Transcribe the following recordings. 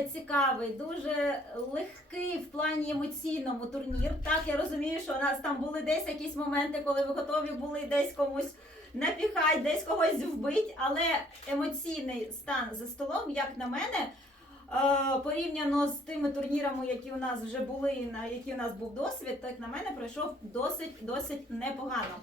цікавий, дуже легкий в плані емоційному турнір. Так, я розумію, що у нас там були десь якісь моменти, коли ви готові були десь комусь напіхати, десь когось вбити, але емоційний стан за столом, як на мене, порівняно з тими турнірами, які у нас вже були, на які у нас був досвід, так на мене пройшов досить досить непогано.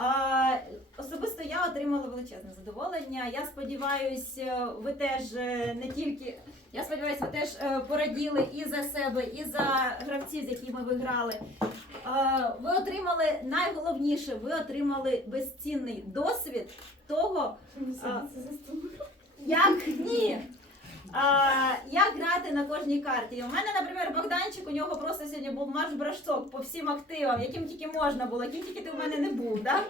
Е, Особисто я отримала величезне задоволення. Я сподіваюся, ви теж е, не тільки. Я сподіваюся, ви теж е, пораділи і за себе, і за гравців, з якими ви грали. Е, Ви отримали найголовніше, ви отримали безцінний досвід того, як ні. Як грати на кожній карті? У мене, наприклад, Богданчик, у нього просто сьогодні був марш-брашок по всім активам, яким тільки можна було, яким тільки ти в мене не був. Да?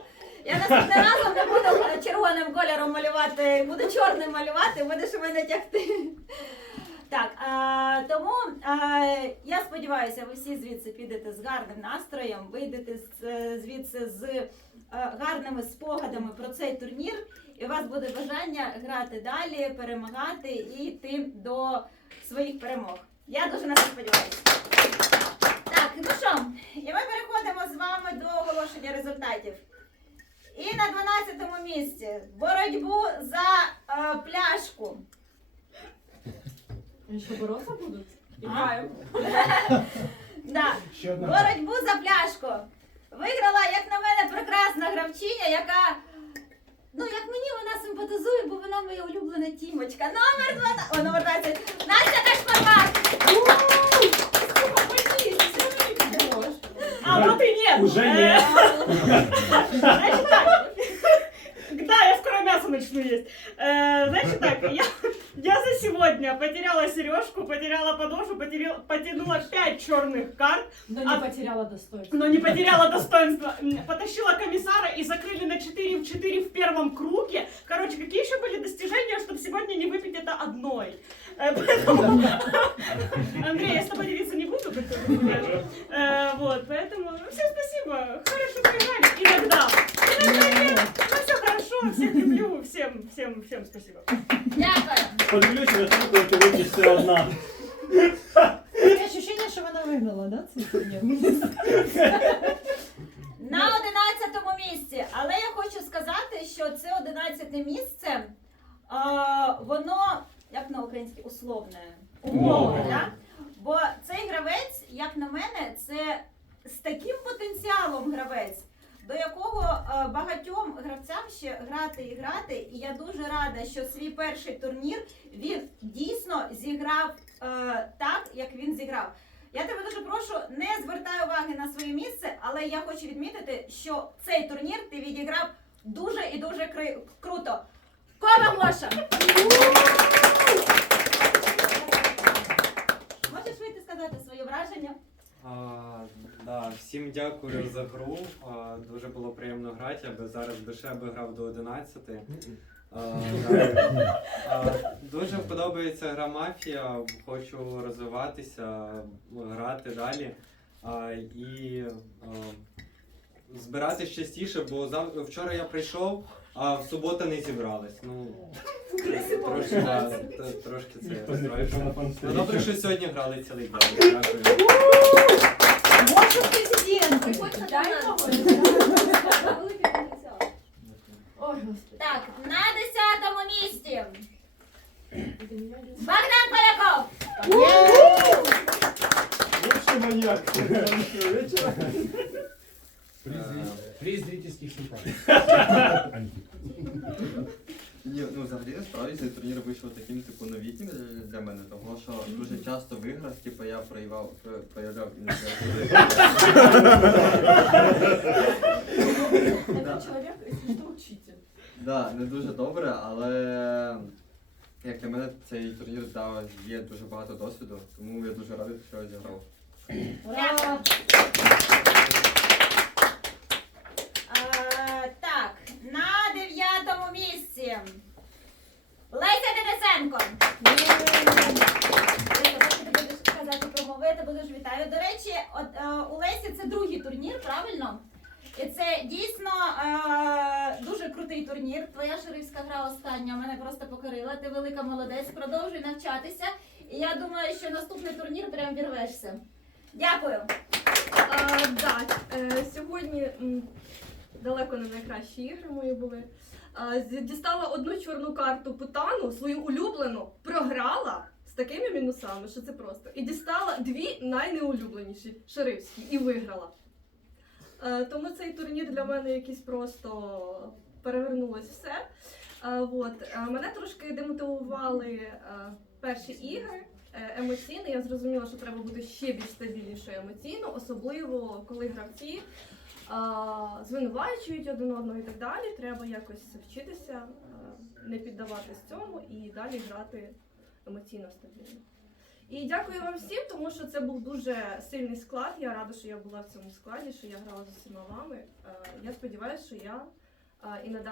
Я наступного разом не буду червоним кольором малювати, буду чорним малювати, будеш у мене тягти. Так, а, тому а, я сподіваюся, ви всі звідси підете з гарним настроєм, вийдете е, звідси з е, гарними спогадами про цей турнір, і у вас буде бажання грати далі, перемагати і йти до своїх перемог. Я дуже на це сподіваюся. Так, ну що, і ми переходимо з вами до оголошення результатів. І на 12-му місці боротьбу за е, пляшку. Еще бороться будут? Играю. Да. Ще одна. Боротьбу за пляшку. Виграла, як на мене, прекрасна гравчиня, яка. Ну, як мені вона симпатизує, бо вона моя улюблена тімочка. Номер 12. О, номер 20. Настя Кашпармак. А вот и нет! Уже нет. Значит так. Да, я скоро мясо начну есть. Э, Значит так, я, я сегодня потеряла сережку, потеряла подошву, потеряла, потянула 5 черных карт, Но А- не потеряла достоинство. но не потеряла достоинства. М, Потащила комиссара и закрыли на 4 в 4 в первом круге. Короче, какие еще были достижения, чтобы сегодня не выпить это одной? Э, Поэтому... Андрей, я с тобой делиться не буду, как ты понимаешь. Э, Вот, поэтому ну, всем спасибо. Хорошо поиграли. Иногда. Иногда нет. Ну все хорошо, всех. Всем, всем, всем спасибо. Дякую. Подивлюся на штуку, ти вичисти одна. Таке ощущення, що вона виграла, да, турнір? На 11-му місці. Але я хочу сказати, що це 11 місце, а, воно, як на українській, условне, умовне. Умовне. Да? Бо цей гравець, як на мене, це з таким потенціалом гравець, до якого е, багатьом гравцям ще грати і грати. І я дуже рада, що свій перший турнір він дійсно зіграв е, так, як він зіграв. Я тебе дуже прошу, не звертай уваги на своє місце, але я хочу відмітити, що цей турнір ти відіграв дуже і дуже кри- круто. Кова Гоша! Можеш вийти сказати своє враження? А, да, всім дякую за гру. А, дуже було приємно грати. Я би зараз би ще би грав до 11. А, а, дуже подобається гра мафія. Хочу розвиватися, грати далі. А, і а, збиратись частіше, бо зав... вчора я прийшов, а в суботу не зібрались. Ну, трошки, да, т- трошки це на Ну, добре, що сьогодні грали цілий день. Дякую. Боже, президент! Ой, господи. Так, на 10-му місці. Богдан Поляков! Лучший маньяк. Приз зрительских симпатий. Ні, ну взагалі насправді цей турнір вийшов таким типу новітнім для- для мене, тому що дуже часто в іграх, типу я проявляв про- проявляв ініціативу. Это человек, если что, учитель. Да, не дуже добре, але як для мене цей турнір дав є дуже багато досвіду, тому я дуже радий, що я зіграв. Ура! Е, Так, на дев'ятому місці. Леся Денисенко. Леся, поки ти будеш казати промови, я тебе дуже вітаю. До речі, е, у Лесі це другий турнір, правильно? І це дійсно е, дуже крутий турнір. Твоя шерифська гра остання мене просто покорила. Ти велика молодець, продовжуй навчатися. І я думаю, що наступний турнір прям вірвешся. Дякую. А, да, е, сьогодні м, далеко не найкращі ігри мої були. А, дістала одну чорну карту Путану, свою улюблену, програла такими мінусами, що це просто. І дістала дві найнеулюбленіші шерифські і виграла. Е, тому цей турнір для мене якийсь просто перевернулось все. Е, вот. е, мене трошки демотивували е, перші ігри е, емоційно. Я зрозуміла, що треба бути ще більш стабільнішою емоційно, особливо коли гравці а, звинувачують один одного і так далі. Треба якось вчитися, е, не піддаватись цьому і далі грати емоційно стабільно. І дякую вам всім, тому що це був дуже сильний склад. Я рада, що я була в цьому складі, що я грала з усіма вами. Е, Я сподіваюся, що я е, і надалі.